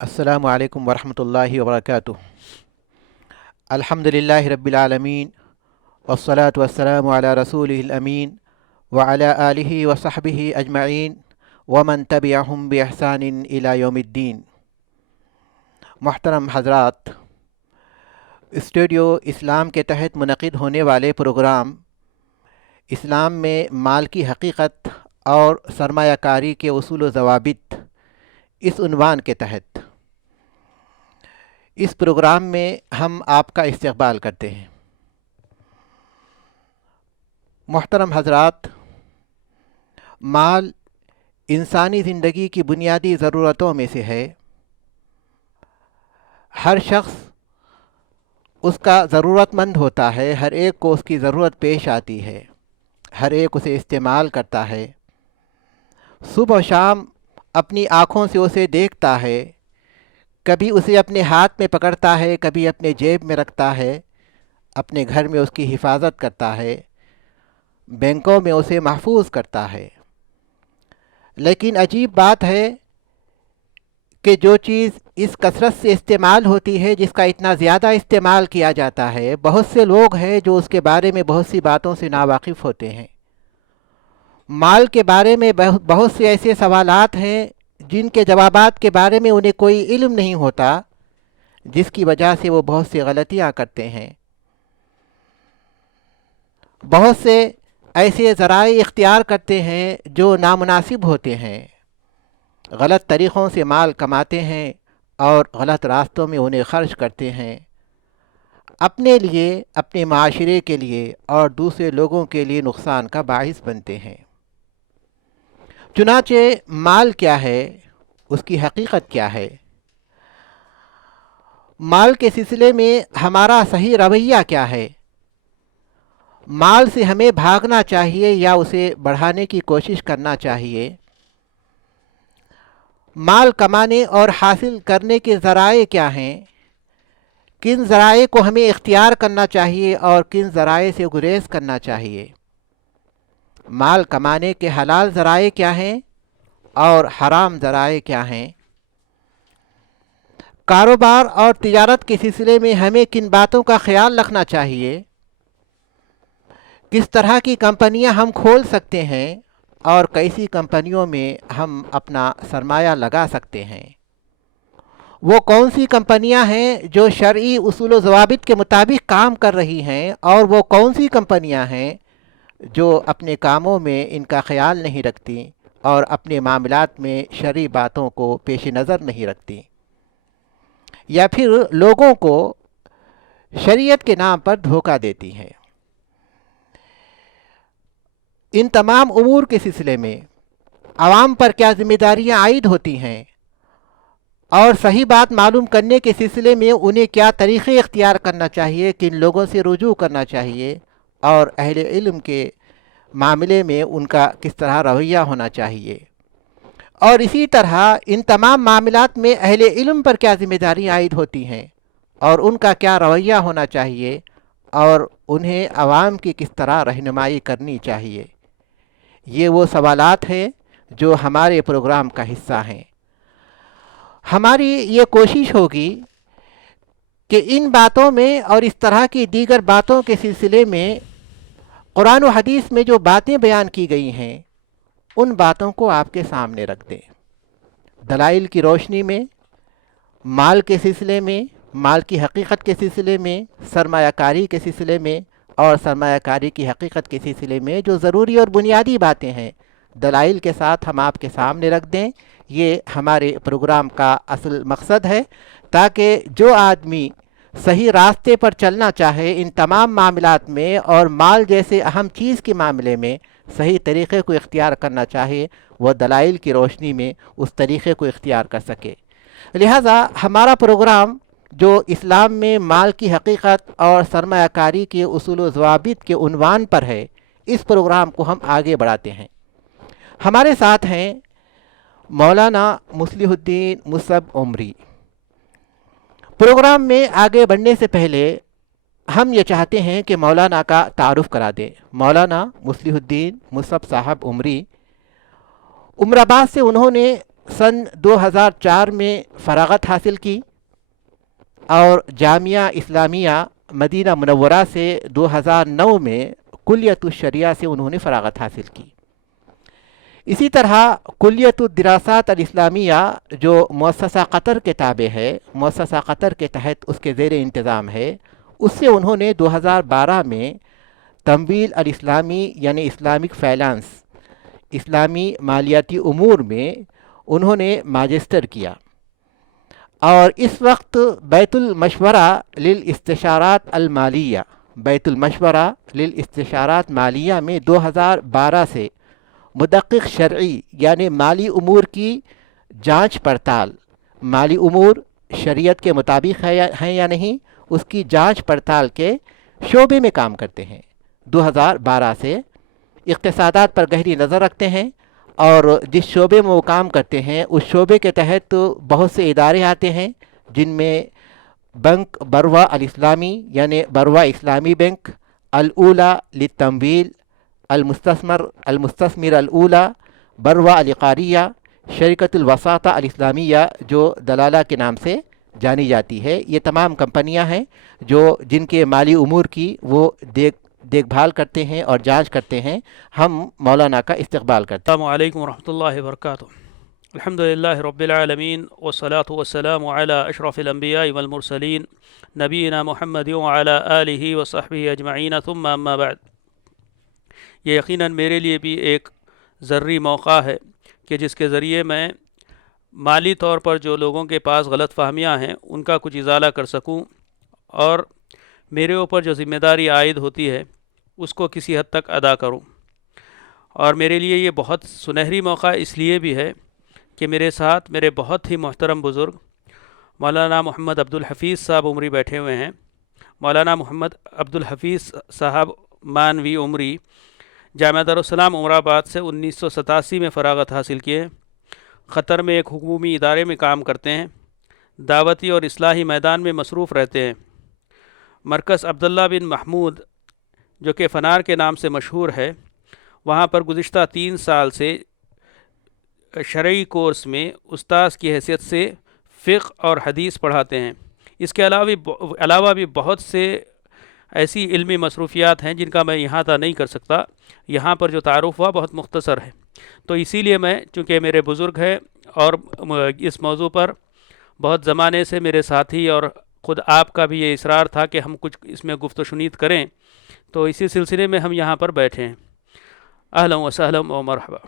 अस्सलामु अलैकुम वरहमतुल्लाहि वबरकातुह। अल्हम्दुलिल्लाहि रब्बिल आलमीन वस्सलातु वस्सलामु अला रसूलिहिल अमीन व अला आलिहि व सहबिहि अजमईन व मन तबिअहुम बि इहसानिन इला यौमिद्दीन। मोहतरम हज़रात, स्टूडियो इस्लाम के तहत मुनक़िद होने वाले प्रोग्राम इस्लाम में माल की हकीकत और सरमायाकारी के उसूल व ज़वाबित, इस उन्वान के तहत इस प्रोग्राम में हम आपका इस्तक़बाल करते हैं। मोहतरम हज़रात, माल इंसानी ज़िंदगी की बुनियादी ज़रूरतों में से है। हर शख्स उसका ज़रूरतमंद होता है, हर एक को उसकी ज़रूरत पेश आती है, हर एक उसे इस्तेमाल करता है। सुबह शाम अपनी आँखों से उसे देखता है, कभी उसे अपने हाथ में पकड़ता है, कभी अपने जेब में रखता है, अपने घर में उसकी हिफाजत करता है, बैंकों में उसे महफूज करता है। लेकिन अजीब बात है कि जो चीज़ इस कसरत से इस्तेमाल होती है, जिसका इतना ज़्यादा इस्तेमाल किया जाता है, बहुत से लोग हैं जो उसके बारे में बहुत सी बातों से नावाकिफ़ होते हैं। माल के बारे में बहुत से ऐसे सवालात हैं जिनके जवाबात के बारे में उन्हें कोई इल्म नहीं होता, जिसकी वजह से वो बहुत सी गलतियां करते हैं। बहुत से ऐसे ज़राए इख्तियार करते हैं जो नामुनासिब होते हैं, गलत तरीक़ों से माल कमाते हैं और गलत रास्तों में उन्हें खर्च करते हैं, अपने लिए, अपने माशरे के लिए और दूसरे लोगों के लिए नुकसान का बाइस बनते हैं। चुनाचे माल क्या है, उसकी हकीकत क्या है? माल के सिलसिले में हमारा सही रवैया क्या है? माल से हमें भागना चाहिए या उसे बढ़ाने की कोशिश करना चाहिए? माल कमाने और हासिल करने के ज़राए क्या हैं? किन ज़राए को हमें इख्तियार करना चाहिए और किन ज़राए से गुरेज करना चाहिए? माल कमाने के हलाल ज़राए क्या हैं और हराम ज़राए क्या हैं? कारोबार और तिजारत के सिलसिले में हमें किन बातों का ख्याल रखना चाहिए? किस तरह की कंपनियां हम खोल सकते हैं और कैसी कंपनियों में हम अपना सरमाया लगा सकते हैं? वो कौन सी कंपनियां हैं जो शरई उसूल व ज़वाबित के मुताबिक काम कर रही हैं और वो कौन सी कंपनियां हैं जो अपने कामों में इनका ख्याल नहीं रखती और अपने मामलात में शरई बातों को पेश नज़र नहीं रखती, या फिर लोगों को शरीयत के नाम पर धोखा देती हैं? इन तमाम उमूर के सिलसिले में आवाम पर क्या ज़िम्मेदारियां आयद होती हैं और सही बात मालूम करने के सिलसिले में उन्हें क्या तरीक़े इख्तियार करना चाहिए, किन लोगों से रुजू करना चाहिए और अहले इल्म के मामले में उनका किस तरह रवैया होना चाहिए, और इसी तरह इन तमाम मामलात में अहले इल्म पर क्या ज़िम्मेदारियां आयद होती हैं और उनका क्या रवैया होना चाहिए और उन्हें आवाम की किस तरह रहनुमाई करनी चाहिए। ये वो सवालात हैं जो हमारे प्रोग्राम का हिस्सा हैं। हमारी ये कोशिश होगी कि इन बातों में और इस तरह की दीगर बातों के सिलसिले में कुरान और हदीस में जो बातें बयान की गई हैं, उन बातों को आपके सामने रख दें। दलाइल की रोशनी में माल के सिलसिले में, माल की हकीकत के सिलसिले में, सरमायाकारी के सिलसिले में और सरमायाकारी की हकीकत के सिलसिले में जो ज़रूरी और बुनियादी बातें हैं, दलाइल के साथ हम आपके सामने रख दें। ये हमारे प्रोग्राम का असल मकसद है, ताकि जो आदमी सही रास्ते पर चलना चाहे इन तमाम मामलात में और माल जैसे अहम चीज़ के मामले में सही तरीक़े को इख्तियार करना चाहे, वह दलाइल की रोशनी में उस तरीक़े को इख्तियार कर सके। लिहाजा हमारा प्रोग्राम जो इस्लाम में माल की हकीकत और सरमायाकारी के उसूल व ज़वाबित के उन्वान पर है, इस प्रोग्राम को हम आगे बढ़ाते हैं। हमारे साथ हैं मौलाना मुस्लिहुद्दीन मुसब उमरी। प्रोग्राम में आगे बढ़ने से पहले हम ये चाहते हैं कि मौलाना का तारुफ़ करा दें। मौलाना मुस्लिहुद्दीन मुसब साहब उमरी, उमराबाद से उन्होंने सन 2004 में फ़राग़त हासिल की और जामिया इस्लामिया मदीना मुनव्वरा से 2009 में कुल्लियतुश शरिया से उन्होंने फ़राग़त हासिल की। इसी तरह कुल्लियतुद दिरासात अल इस्लामिया जो मुअस्ससा क़तर के ताबे है, मुअस्ससा क़तर के तहत उसके ज़ेर इंतज़ाम है, उससे उन्होंने 2012 में तमवील अल इस्लामी यानी इस्लामिक फाइनेंस, इस्लामी मालियाती उमूर में उन्होंने माजिस्टर किया और इस वक्त बैतुल मशवरा लिल इस्तिशारात अल मालिया, बैतुल मशवरा लिल इस्तिशारात मालिया में 2012 से मुदक्किक शरई यानी माली उमूर की जांच पड़ताल, माली उमूर शरीयत के मुताबिक हैं या नहीं, उसकी जांच पड़ताल के शोबे में काम करते हैं। 2012 से इक़्तिसादात पर गहरी नज़र रखते हैं और जिस शोबे में वो काम करते हैं उस शोबे के तहत बहुत से इदारे आते हैं, जिनमें बैंक बरवा अल इस्लामी यानी बरवा इस्लामी बैंक, अल ऊला लित्तमवील, अल मुस्तस्मिर अल ऊला, बरवा अल इक़ारिया, शरीकतुल वसाता अल इस्लामिया जो दलाला के नाम से जानी जाती है। ये तमाम कंपनियां हैं जो जिनके माली उमूर की वो देखभाल करते हैं और जांच करते हैं। हम मौलाना का इस्तक़बाल करते हैं। अस्सलामु अलैकुम वरहमतुल्लाहि वबरकातुहू। अल्हम्दुलिल्लाहि रब्बिल आलमीन वस्सलातु वस्सलामु अला अशरफिल अंबियाइ वल मुरसलीन नबीना मुहम्मद व अला आलिहि व सहबिहि अजमईन थुम्मा अम्मा बाद। ये यकीनन मेरे लिए भी एक ज़रूरी मौका है कि जिसके ज़रिए मैं माली तौर पर जो लोगों के पास गलत फ़हमियाँ हैं उनका कुछ इज़ाला कर सकूं और मेरे ऊपर जो ज़िम्मेदारी आयद होती है उसको किसी हद तक अदा करूं। और मेरे लिए ये बहुत सुनहरी मौका इसलिए भी है कि मेरे साथ मेरे बहुत ही मोहतरम बुज़ुर्ग मौलाना मोहम्मद अब्दुल हफ़ीज़ साहब उमरी बैठे हुए हैं। मौलाना मोहम्मद अब्दुल हफ़ीज़ साहब मानवी उमरी जामिया दारुस्सलाम उमराबाद से 1987 में फ़राग़त हासिल किए। क़तर में एक हुकूमी इदारे में काम करते हैं, दावती और इस्लाही मैदान में मसरूफ़ रहते हैं। मरकज़ अब्दुल्ला बिन महमूद जो कि फ़नार के नाम से मशहूर है, वहाँ पर गुज़िश्ता 3 साल से शरई कोर्स में उस्ताद की हैसियत से फ़िक़्ह और हदीस पढ़ाते हैं। इसके अलावा भी बहुत से ऐसी इल्मी मसरूफ़ियात हैं जिनका मैं यहाँ था नहीं कर सकता। यहाँ पर जो तारुफ़ हुआ बहुत मुख्तसर है, तो इसीलिए मैं, चूँकि मेरे बुज़ुर्ग हैं और इस मौजू पर बहुत ज़माने से मेरे साथी और ख़ुद आपका भी ये इसरार था कि हम कुछ इसमें गुफ्त शुनीद करें, तो इसी सिलसिले में हम यहाँ पर बैठे हैं। अहलन व सहलन व मरहबा।